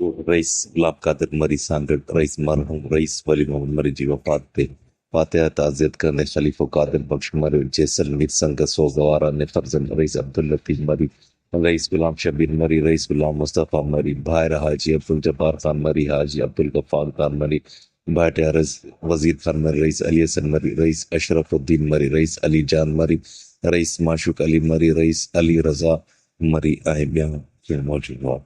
Rice गुलाब कादिर मरी सांगट rice मरहूम rice वली मोहम्मद मरी जी वफात पे फातिहा ताज़ियत करने खलीफा कादिर बख्श मरी जैसलमेर संग सोगवारा ने फर्जंद रईस अब्दुल लतीफ मरी रईस गुलाम शबीर मरी रईस गुलाम मुस्तफ़ा मरी भायर हाजी अब्दुल जब्बार खान मरी हाजी अब्दुल गफ्फार खान मरी भाटे अरज वजीर खान मरी रईस अली हसन मरी रईस अशरफुद्दीन मरी रईस अली जान मरी रईस माशुक अली मरी रईस अली रजा मरी ऐं ॿिया पिणु मौजूदु हुआ।